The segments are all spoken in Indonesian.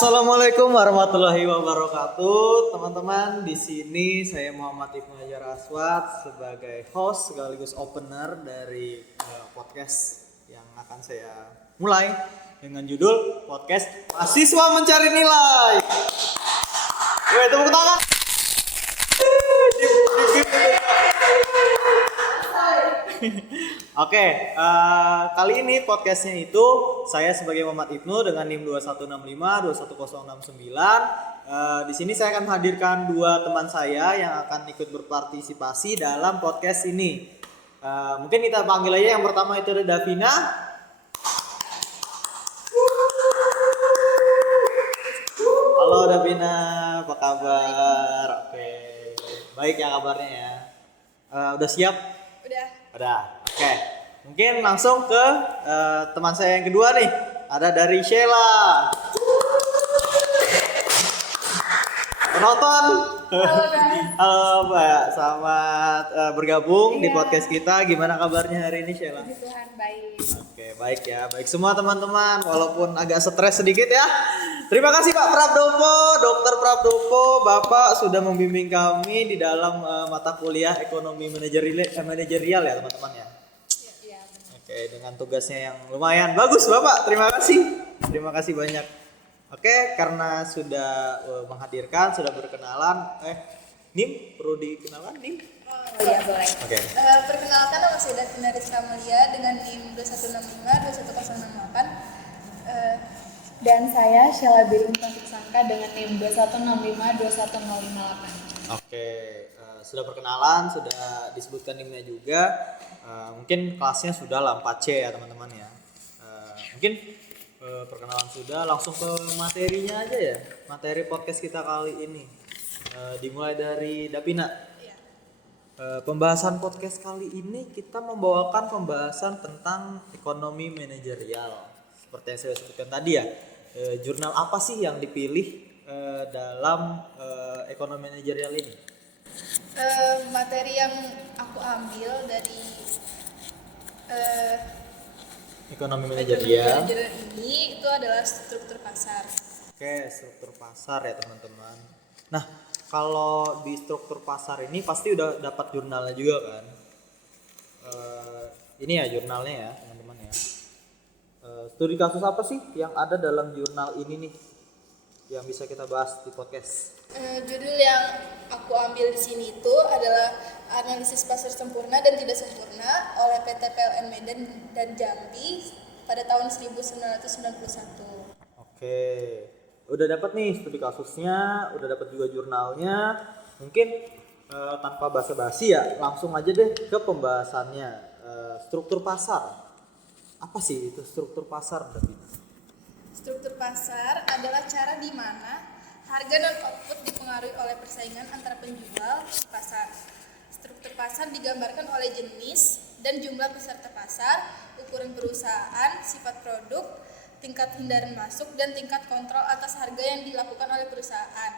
Assalamualaikum warahmatullahi wabarakatuh, teman-teman. Di sini saya Muhammad Ibnu Hajar Aswad sebagai host sekaligus opener dari podcast yang akan saya mulai dengan judul podcast Mahasiswa Mencari Nilai. Woi, tepuk tangan. Oke, kali ini podcastnya itu saya sebagai Muhammad Ibnu dengan NIM 2165 21069. Di sini saya akan menghadirkan dua teman saya yang akan ikut berpartisipasi dalam podcast ini. Mungkin kita panggil aja yang pertama itu ada Davina. Halo Davina, apa kabar? Oke, baik ya kabarnya ya. Udah siap? Udah. Oke. Mungkin langsung ke teman saya yang kedua nih. Ada dari Sheila. Penonton. Halo guys. Halo Mbak, selamat bergabung di podcast kita. Gimana kabarnya hari ini Sheila? Puji Tuhan baik. Oke, baik ya. Baik semua teman-teman, walaupun agak stres sedikit ya. Terima kasih Pak Prabdopo, Dokter Prabdopo, Bapak sudah membimbing kami di dalam mata kuliah ekonomi manajerial ya teman-teman ya. Iya. Oke, dengan tugasnya yang lumayan bagus Bapak, terima kasih. Terima kasih banyak. Oke, karena sudah menghadirkan, sudah berkenalan. Nim, perlu dikenalan Nim? Oh iya boleh. Oke. Perkenalkan nama saya Davina Rizka Malia dengan NIM 2165 21068. Dan saya Sheila Biring Taufik Sangka dengan NIM 2165 21058. Oke, sudah perkenalan, sudah disebutkan NIM-nya juga. Mungkin kelasnya sudah lah 4C ya teman-teman ya. Mungkin perkenalan sudah, langsung ke materinya aja ya. Materi podcast kita kali ini dimulai dari Davina. Iya. Pembahasan podcast kali ini kita membawakan pembahasan tentang ekonomi manajerial. Seperti yang saya sebutkan tadi ya, jurnal apa sih yang dipilih dalam ekonomi manajerial ini? Materi yang aku ambil dari Ekonomi ekonomi manajerial. manajerial ini itu adalah struktur pasar. Oke, struktur pasar ya teman-teman. Nah, kalau di struktur pasar ini pasti udah dapat jurnalnya juga kan? Ini ya jurnalnya ya teman-teman ya. Studi kasus apa sih yang ada dalam jurnal ini nih yang bisa kita bahas di podcast? Judul yang aku ambil di sini itu adalah analisis pasar sempurna dan tidak sempurna oleh PT PLN Medan dan Jambi pada tahun 1991. Oke, udah dapat nih studi kasusnya, udah dapat juga jurnalnya. Mungkin tanpa basa-basi ya, langsung aja deh ke pembahasannya. Struktur pasar. Apa sih itu struktur pasar, Davina? Struktur pasar adalah cara di mana harga dan output dipengaruhi oleh persaingan antara penjual di pasar. Struktur pasar digambarkan oleh jenis dan jumlah peserta pasar, ukuran perusahaan, sifat produk, tingkat hindaran masuk, dan tingkat kontrol atas harga yang dilakukan oleh perusahaan.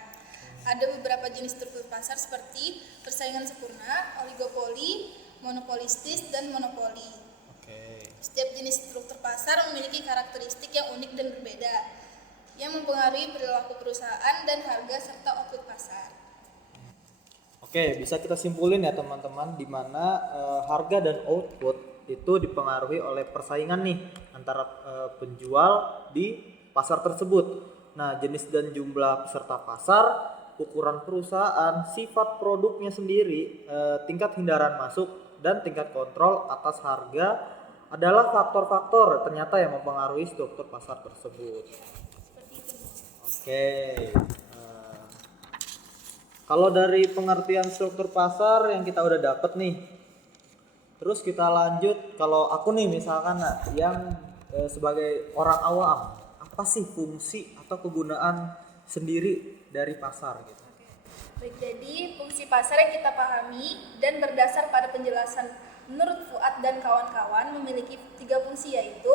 Ada beberapa jenis struktur pasar seperti persaingan sempurna, oligopoli, monopolistis, dan monopoli. Setiap jenis struktur pasar memiliki karakteristik yang unik dan berbeda, yang mempengaruhi perilaku perusahaan dan harga serta output pasar. Oke, bisa kita simpulin ya teman-teman, di mana harga dan output itu dipengaruhi oleh persaingan nih antara penjual di pasar tersebut. Nah, jenis dan jumlah peserta pasar, ukuran perusahaan, sifat produknya sendiri, tingkat hindaran masuk, dan tingkat kontrol atas harga adalah faktor-faktor ternyata yang mempengaruhi struktur pasar tersebut. Seperti itu. Oke. Kalau dari pengertian struktur pasar yang kita udah dapet nih, terus kita lanjut. Kalau aku nih misalkan yang sebagai orang awam, apa sih fungsi atau kegunaan sendiri dari pasar gitu? Baik, jadi fungsi pasar yang kita pahami dan berdasar pada penjelasan menurut Fuad dan kawan-kawan memiliki 3 fungsi, yaitu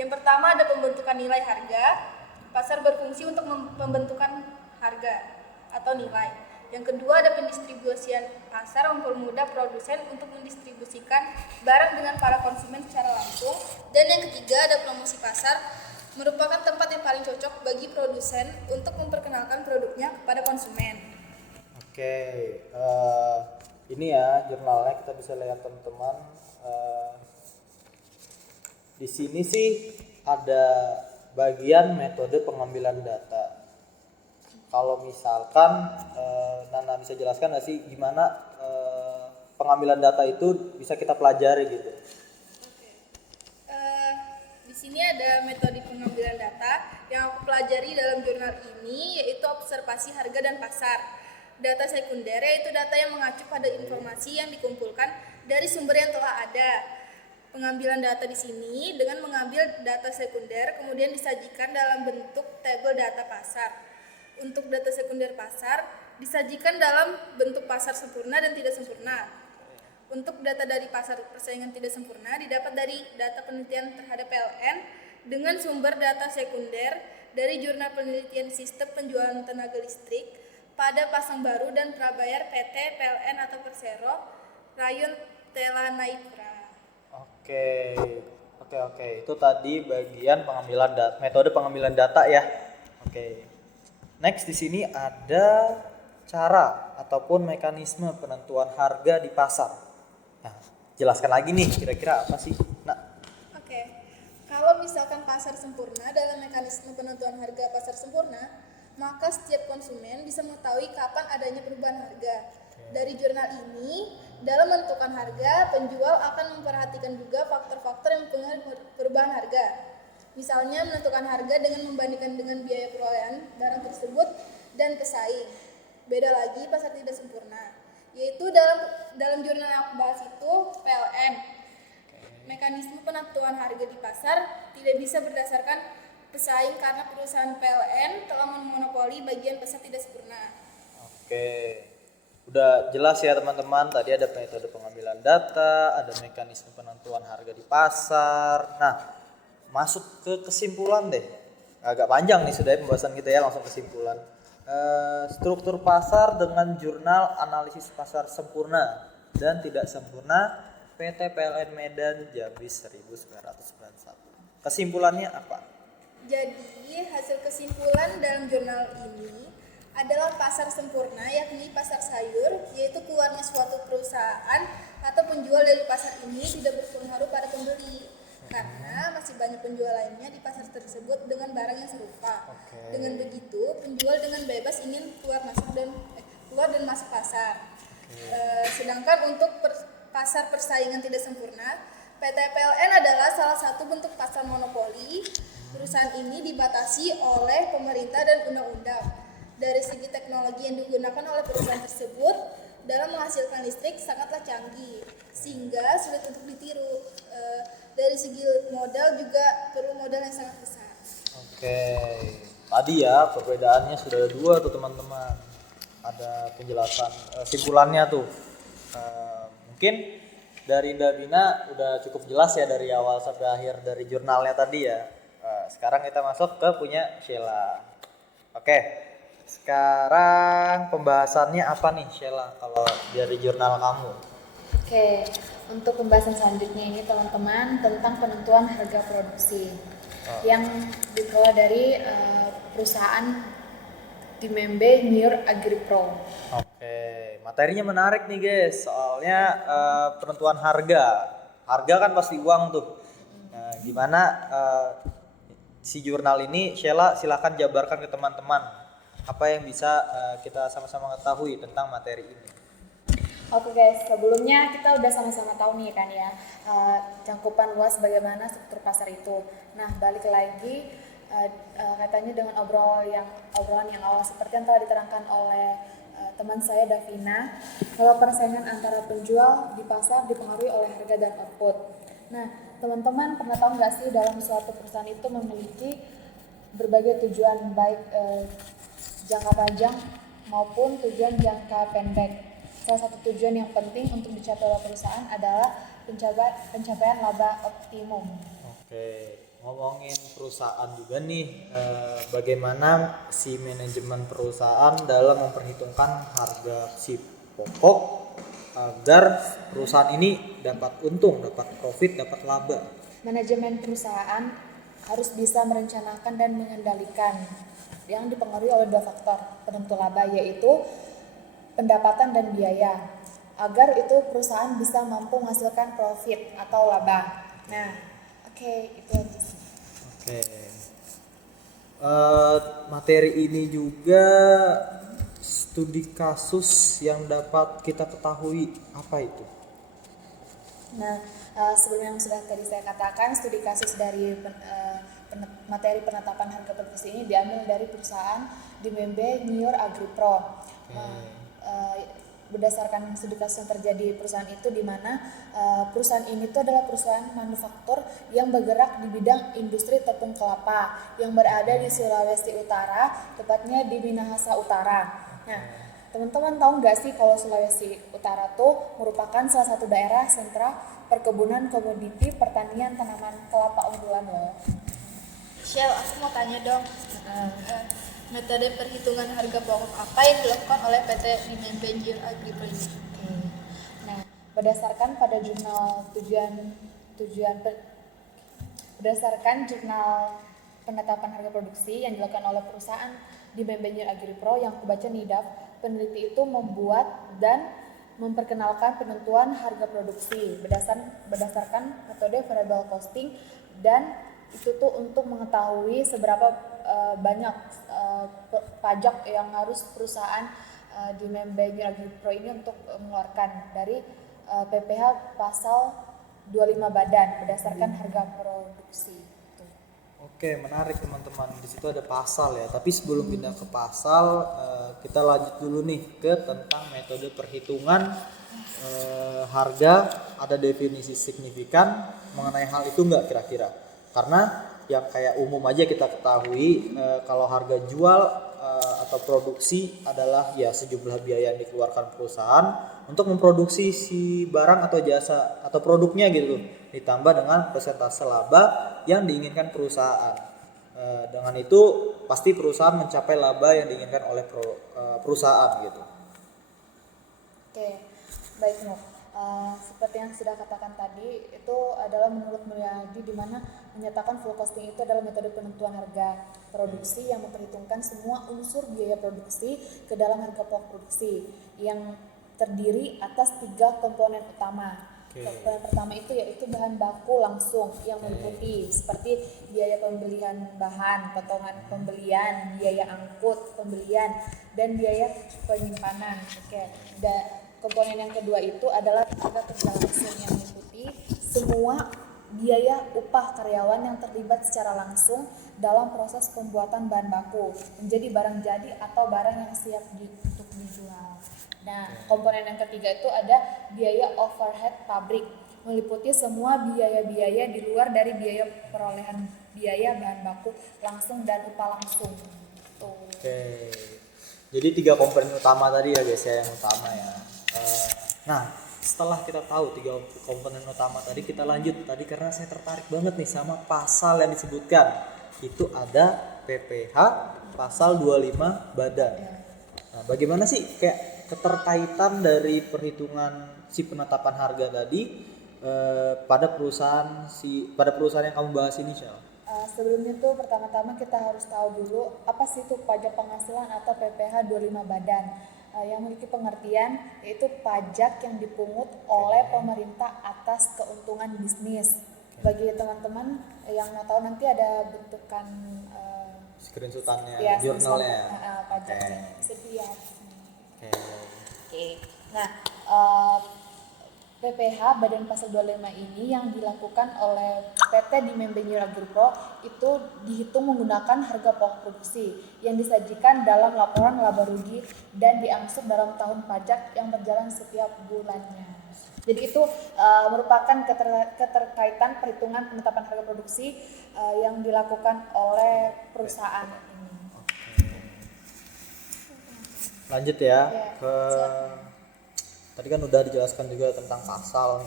yang pertama ada pembentukan nilai harga. Pasar berfungsi untuk pembentukan harga atau nilai. Yang kedua ada pendistribusian pasar, mempermudah produsen untuk mendistribusikan barang dengan para konsumen secara langsung. Dan yang ketiga ada promosi pasar, merupakan tempat yang paling cocok bagi produsen untuk memperkenalkan produknya kepada konsumen. Oke, eh, ini ya jurnalnya kita bisa lihat teman-teman. Di sini sih ada bagian metode pengambilan data. Kalau misalkan Nana bisa jelaskan nggak sih gimana pengambilan data itu bisa kita pelajari gitu? Di sini ada metode pengambilan data yang aku pelajari dalam jurnal ini, yaitu observasi harga dan pasar. Data sekunder yaitu data yang mengacu pada informasi yang dikumpulkan dari sumber yang telah ada. Pengambilan data di sini dengan mengambil data sekunder kemudian disajikan dalam bentuk tabel data pasar. Untuk data sekunder pasar disajikan dalam bentuk pasar sempurna dan tidak sempurna. Untuk data dari pasar persaingan tidak sempurna didapat dari data penelitian terhadap PLN dengan sumber data sekunder dari Jurnal Penelitian Sistem Penjualan Tenaga Listrik pada pasang baru dan prabayar PT, PLN atau Persero, Rayon Telanaipra. Oke. Itu tadi bagian pengambilan data, metode pengambilan data ya. Oke. Next di sini ada cara ataupun mekanisme penentuan harga di pasar. Nah, jelaskan lagi nih kira-kira apa sih? Nah, Oke, kalau misalkan pasar sempurna dalam mekanisme penentuan harga pasar sempurna, maka setiap konsumen bisa mengetahui kapan adanya perubahan harga. Dari jurnal ini, dalam menentukan harga, penjual akan memperhatikan juga faktor-faktor yang mempengaruhi perubahan harga. Misalnya menentukan harga dengan membandingkan dengan biaya perolehan barang tersebut dan pesaing. Beda lagi pasar tidak sempurna, yaitu dalam jurnal yang aku bahas itu PLN. Mekanisme penentuan harga di pasar tidak bisa berdasarkan pesaing karena perusahaan PLN telah memonopoli bagian pasar tidak sempurna. oke. Udah jelas ya teman-teman, tadi ada metode pengambilan data, ada mekanisme penentuan harga di pasar. Nah, masuk ke kesimpulan deh. Agak panjang nih sudah pembahasan kita ya, langsung kesimpulan. Struktur pasar dengan jurnal analisis pasar sempurna dan tidak sempurna PT PLN Medan Jambi 1991. Kesimpulannya apa? Jadi, hasil kesimpulan dalam jurnal ini adalah pasar sempurna, yakni pasar sayur, yaitu keluarnya suatu perusahaan atau penjual dari pasar ini tidak berpengaruh pada pembeli, karena masih banyak penjual lainnya di pasar tersebut dengan barang yang serupa. Dengan begitu, penjual dengan bebas ingin keluar dan masuk pasar. Sedangkan untuk pasar persaingan tidak sempurna, PT PLN adalah salah satu bentuk pasar monopoli. Perusahaan ini dibatasi oleh pemerintah dan undang-undang. Dari segi teknologi yang digunakan oleh perusahaan tersebut dalam menghasilkan listrik sangatlah canggih, sehingga sulit untuk ditiru. Dari segi modal juga perlu modal yang sangat besar. Oke, tadi ya perbedaannya sudah ada dua tuh teman-teman. Ada penjelasan simpulannya tuh. Mungkin dari Davina udah cukup jelas ya dari awal sampai akhir dari jurnalnya tadi ya. Sekarang kita masuk ke punya Sheila. Oke, sekarang pembahasannya apa nih Sheila kalau dari jurnal kamu? Oke, untuk pembahasan selanjutnya ini teman-teman tentang penentuan harga produksi yang dikelola dari perusahaan Dimembe Nyur Agripro. Oke, materinya menarik nih guys, soalnya penentuan harga. Harga kan pasti uang tuh. Nah, gimana si jurnal ini, Sheila silakan jabarkan ke teman-teman apa yang bisa kita sama-sama ketahui tentang materi ini. Oke guys, sebelumnya kita udah sama-sama tahu nih kan ya cakupan luas bagaimana struktur pasar itu. Nah, balik lagi katanya dengan obrolan yang awal seperti yang telah diterangkan oleh teman saya Davina, bahwa persaingan antara penjual di pasar dipengaruhi oleh harga dan output. Nah, teman-teman pernah tahu nggak sih dalam suatu perusahaan itu memiliki berbagai tujuan baik jangka panjang maupun tujuan jangka pendek. Salah satu tujuan yang penting untuk dicapai oleh perusahaan adalah pencapaian laba optimum. Oke, ngomongin perusahaan juga nih, bagaimana si manajemen perusahaan dalam memperhitungkan harga si pokok agar perusahaan ini dapat untung, dapat profit, dapat laba. Manajemen perusahaan harus bisa merencanakan dan mengendalikan yang dipengaruhi oleh dua faktor penentu laba, yaitu pendapatan dan biaya, agar itu perusahaan bisa mampu menghasilkan profit atau laba. Nah, oke, itu aja sih. Oke. Materi ini juga studi kasus yang dapat kita ketahui apa itu? Nah, sebelum yang sudah tadi saya katakan, studi kasus dari materi penetapan harga produksi ini diambil dari perusahaan Dimembe Nior Agripro. Berdasarkan studi kasus yang terjadi di perusahaan itu, di mana perusahaan ini tuh adalah perusahaan manufaktur yang bergerak di bidang industri tepung kelapa yang berada di Sulawesi Utara, tepatnya di Minahasa Utara. Nah, teman-teman tahu nggak sih kalau Sulawesi Utara tuh merupakan salah satu daerah sentra perkebunan komoditi pertanian tanaman kelapa unggulan loh. Shell, aku mau tanya dong. Metode perhitungan harga pokok apa yang dilakukan oleh PT Dimembe Nior Agripro ini? Nah, berdasarkan jurnal penetapan harga produksi yang dilakukan oleh perusahaan Dimembe Nior Agripro yang aku baca nih, Daf, peneliti itu membuat dan memperkenalkan penentuan harga produksi berdasarkan metode variable costing, dan itu tuh untuk mengetahui seberapa banyak pajak yang harus perusahaan Dimembe Nior Agripro ini untuk mengeluarkan dari PPh pasal 25 badan berdasarkan harga produksi. Oke, menarik teman-teman. Di situ ada pasal ya. Tapi sebelum pindah ke pasal, kita lanjut dulu nih ke tentang metode perhitungan harga. Ada definisi signifikan mengenai hal itu nggak kira-kira? Karena yang kayak umum aja kita ketahui, kalau harga jual atau produksi adalah ya sejumlah biaya yang dikeluarkan perusahaan untuk memproduksi si barang atau jasa atau produknya gitu, ditambah dengan persentase laba yang diinginkan perusahaan. Dengan itu pasti perusahaan mencapai laba yang diinginkan oleh perusahaan gitu. Oke, baik Nuk. Seperti yang sudah katakan tadi, itu adalah menurut Mulyadi, di mana menyatakan full costing itu adalah metode penentuan harga produksi yang memperhitungkan semua unsur biaya produksi ke dalam harga pokok produksi yang terdiri atas 3 komponen utama. Komponen pertama itu yaitu bahan baku langsung yang meliputi seperti biaya pembelian bahan, potongan pembelian, biaya angkut pembelian, dan biaya penyimpanan. Komponen yang kedua itu adalah tenaga kerja langsung yang meliputi semua biaya upah karyawan yang terlibat secara langsung dalam proses pembuatan bahan baku menjadi barang jadi atau barang yang siap untuk dijual. Nah, komponen yang ketiga itu ada biaya overhead pabrik, meliputi semua biaya-biaya di luar dari biaya perolehan biaya bahan baku langsung dan upah langsung. Tuh. Oke. Jadi 3 komponen utama tadi ya guys ya, yang utama ya. Nah, setelah kita tahu 3 komponen utama tadi, kita lanjut tadi karena saya tertarik banget nih sama pasal yang disebutkan. Itu ada PPh pasal 25 badan. Nah, bagaimana sih kayak keterkaitan dari perhitungan si penetapan harga tadi pada perusahaan yang kamu bahas ini, Syal? Sebelumnya tuh pertama-tama kita harus tahu dulu apa sih itu pajak penghasilan atau PPh 25 badan. Yang memiliki pengertian yaitu pajak yang dipungut oleh pemerintah atas keuntungan bisnis. Bagi teman-teman yang mau tahu, nanti ada bentukan screenshotannya, ya, jurnalnya. pajaknya bisa dilihat. Oke. Nah, PPh Badan Pasal 25 ini yang dilakukan oleh PT Dimembe Nior Agripro itu dihitung menggunakan harga pokok produksi yang disajikan dalam laporan laba rugi dan diangsur dalam tahun pajak yang berjalan setiap bulannya. Jadi itu merupakan keterkaitan perhitungan penetapan harga produksi yang dilakukan oleh perusahaan ini. Lanjut ya ke tadi kan udah dijelaskan juga tentang pasal,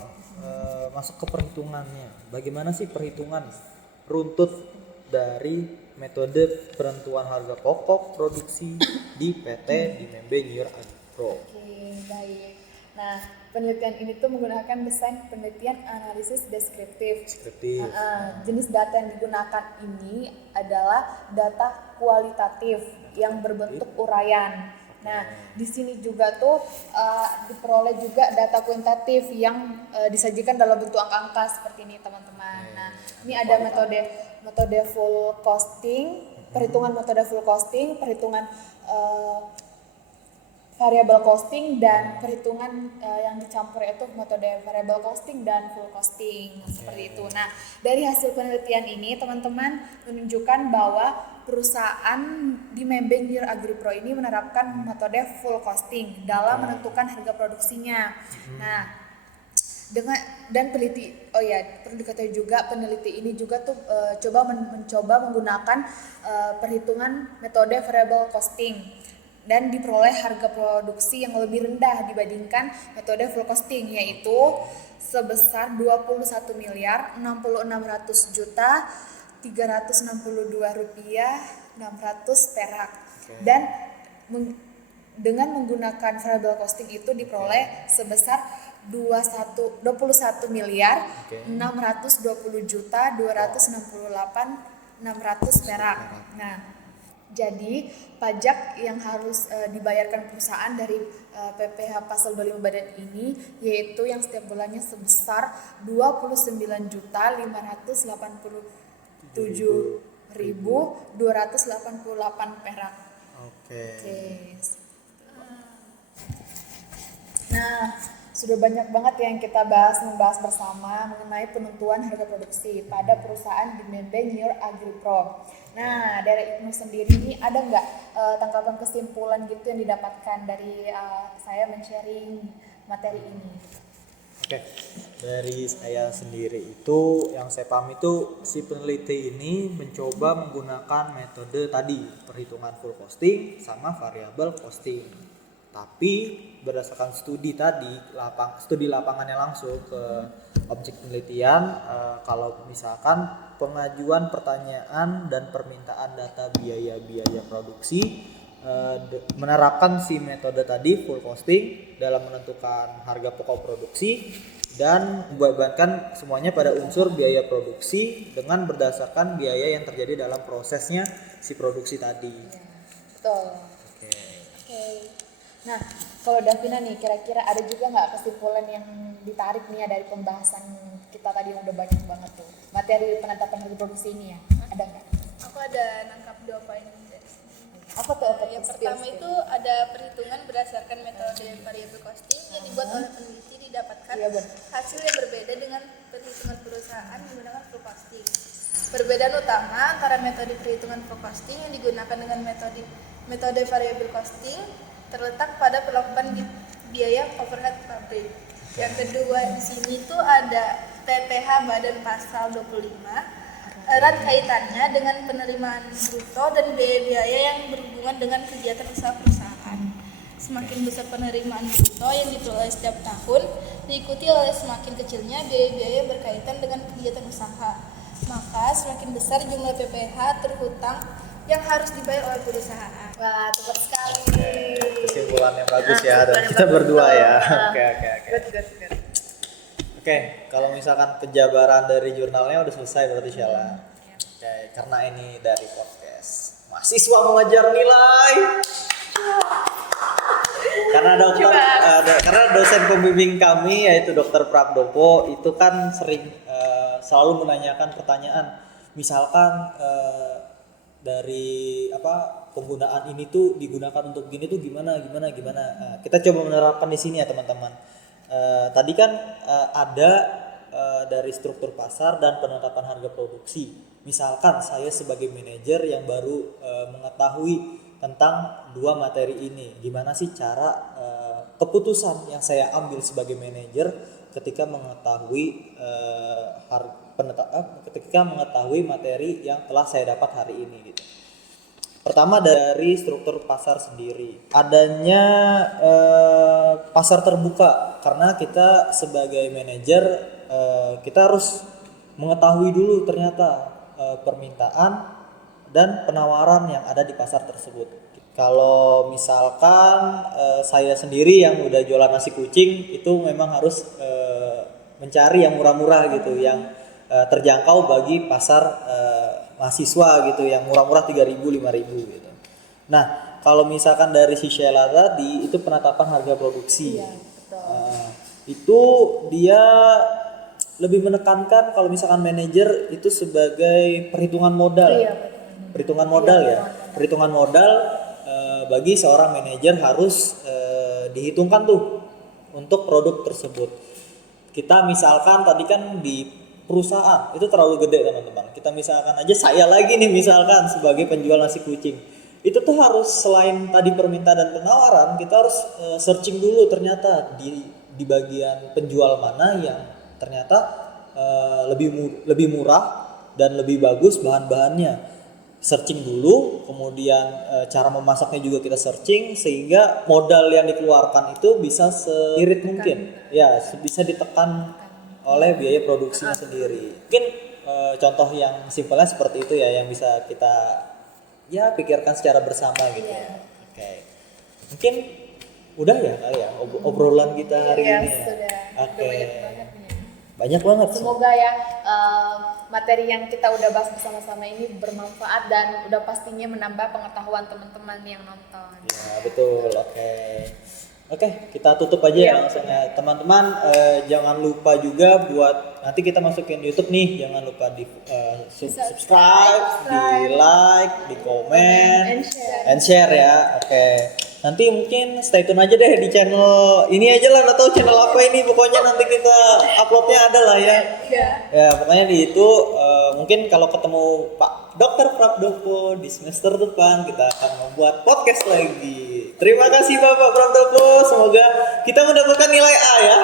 masuk ke perhitungannya. Bagaimana sih perhitungan runtut dari metode penentuan harga pokok produksi di PT Dimembe Nior Agripro? Oke, baik. Nah, penelitian ini tuh menggunakan desain penelitian analisis deskriptif. Deskriptif. Jenis data yang digunakan ini adalah data kualitatif yang berbentuk uraian. Nah, di sini juga tuh diperoleh juga data kuantitatif yang disajikan dalam bentuk angka-angka seperti ini, teman-teman. Nah, ini ada metode full costing, perhitungan metode full costing, perhitungan variable costing, dan perhitungan yang dicampur itu metode variable costing dan full costing seperti itu. Nah, dari hasil penelitian ini teman-teman menunjukkan bahwa perusahaan di Maybank Year AgriPro ini menerapkan metode full costing dalam menentukan harga produksinya. Nah, perlu diketahui juga peneliti ini juga tuh mencoba menggunakan perhitungan metode variable costing dan diperoleh harga produksi yang lebih rendah dibandingkan metode full costing, yaitu sebesar 21 miliar 6600 juta 362 rupiah 600 perak. Dan dengan menggunakan variable costing itu diperoleh sebesar 21 miliar 620 juta 268 600 perak. Nah, jadi pajak yang harus dibayarkan perusahaan dari PPh pasal 25 badan ini yaitu yang setiap bulannya sebesar 29.587.288 perak. Oke. Nah, sudah banyak banget yang kita membahas bersama mengenai penentuan harga produksi pada perusahaan di Maybank Year AgriPro. Nah, dari Ibnu sendiri ini ada nggak tanggapan kesimpulan gitu yang didapatkan dari saya men-sharing materi ini? Oke, dari saya sendiri itu yang saya paham itu si peneliti ini mencoba menggunakan metode tadi perhitungan full costing sama variable costing. Tapi berdasarkan studi tadi, studi lapangannya langsung ke objek penelitian, kalau misalkan pengajuan pertanyaan dan permintaan data biaya produksi menerapkan si metode tadi full costing dalam menentukan harga pokok produksi dan membebankan semuanya pada unsur biaya produksi dengan berdasarkan biaya yang terjadi dalam prosesnya si produksi tadi. Betul. Oke. Nah, kalau Davina nih, kira-kira ada juga nggak kesimpulan yang ditarik nih ya dari pembahasan kita tadi yang udah banyak banget tuh materi penetapan harga produksi ini ya? Ada nggak? Aku ada nangkap 2 poin dari sini. Apa tuh? Yang pertama itu ada perhitungan berdasarkan metode variable costing yang dibuat oleh peneliti didapatkan hasil yang berbeda dengan perhitungan perusahaan menggunakan full costing. Perbedaan utama antara metode perhitungan full costing yang digunakan dengan metode variable costing terletak pada perlakuan biaya overhead pabrik. Yang kedua di sini tuh ada PPh badan pasal 25. Erat kaitannya dengan penerimaan bruto dan biaya-biaya yang berhubungan dengan kegiatan usaha perusahaan. Semakin besar penerimaan bruto yang diperoleh setiap tahun, diikuti oleh semakin kecilnya biaya-biaya berkaitan dengan kegiatan usaha. Maka semakin besar jumlah PPh terhutang yang harus dibayar oleh perusahaan. Wah, tepat sekali. Kesimpulan yang bagus ya dari kita berdua ya. Oke. Good. Oke, kalau misalkan penjabaran dari jurnalnya udah selesai berarti Syala. Oke, karena ini dari podcast mahasiswa mengajar nilai. Karena dosen pembimbing kami yaitu Dr. Prabdopo itu kan sering selalu menanyakan pertanyaan, misalkan dari penggunaan ini tuh digunakan untuk gini tuh gimana. Kita coba menerapkan di sini ya teman-teman. Tadi kan ada dari struktur pasar dan penetapan harga produksi. Misalkan saya sebagai manajer yang baru mengetahui tentang 2 materi ini, gimana sih cara keputusan yang saya ambil sebagai manajer ketika mengetahui ketika mengetahui materi yang telah saya dapat hari ini gitu. Pertama dari struktur pasar sendiri, adanya pasar terbuka, karena kita sebagai manajer kita harus mengetahui dulu ternyata permintaan dan penawaran yang ada di pasar tersebut. Kalau misalkan saya sendiri yang udah jualan nasi kucing itu memang harus mencari yang murah-murah gitu, yang terjangkau bagi pasar mahasiswa gitu, yang murah-murah 3.000 5.000 gitu. Nah, kalau misalkan dari si Sheila tadi itu penetapan harga produksi. Iya, betul. Itu dia lebih menekankan kalau misalkan manajer itu sebagai perhitungan modal. Iya, Perhitungan modal ya. Perhitungan modal bagi seorang manajer harus dihitungkan tuh untuk produk tersebut. Kita misalkan tadi kan di perusahaan itu terlalu gede teman-teman. Kita misalkan aja saya lagi nih misalkan sebagai penjual nasi kucing. Itu tuh harus selain tadi permintaan dan penawaran, kita harus searching dulu ternyata di bagian penjual mana yang ternyata lebih murah dan lebih bagus bahan-bahannya. Searching dulu, kemudian cara memasaknya juga kita searching sehingga modal yang dikeluarkan itu bisa seirit mungkin, ya bisa ditekan oleh biaya produksinya sendiri. Mungkin contoh yang simpelnya seperti itu ya yang bisa kita ya pikirkan secara bersama gitu. Oke. Mungkin udah ya kali ya obrolan kita hari ini ya. Sudah. Oke. Udah banyak banget nih. Banyak banget. Semoga ya materi yang kita udah bahas bersama-sama ini bermanfaat dan udah pastinya menambah pengetahuan teman-teman yang nonton. Ya betul. Oke, kita tutup aja ya langsung ya. Teman-teman jangan lupa juga buat nanti kita masukin YouTube nih, jangan lupa di subscribe, di like, di komen, and share ya. Oke. Nanti mungkin stay tune aja deh di channel ini aja lah, nggak tahu channel apa ini, pokoknya nanti kita uploadnya ada lah ya. Ya pokoknya di itu mungkin kalau ketemu Pak Dr. Prabdoko di semester depan kita akan membuat podcast lagi. Terima kasih Bapak Prabdoko, semoga kita mendapatkan nilai A ya.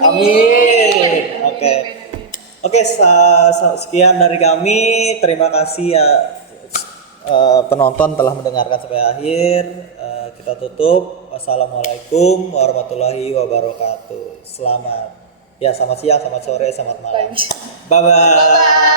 Amin. Oke, sekian dari kami. Terima kasih ya penonton telah mendengarkan sampai akhir. Kita tutup. Wassalamualaikum warahmatullahi wabarakatuh. Selamat siang, selamat sore, selamat malam. Bye bye.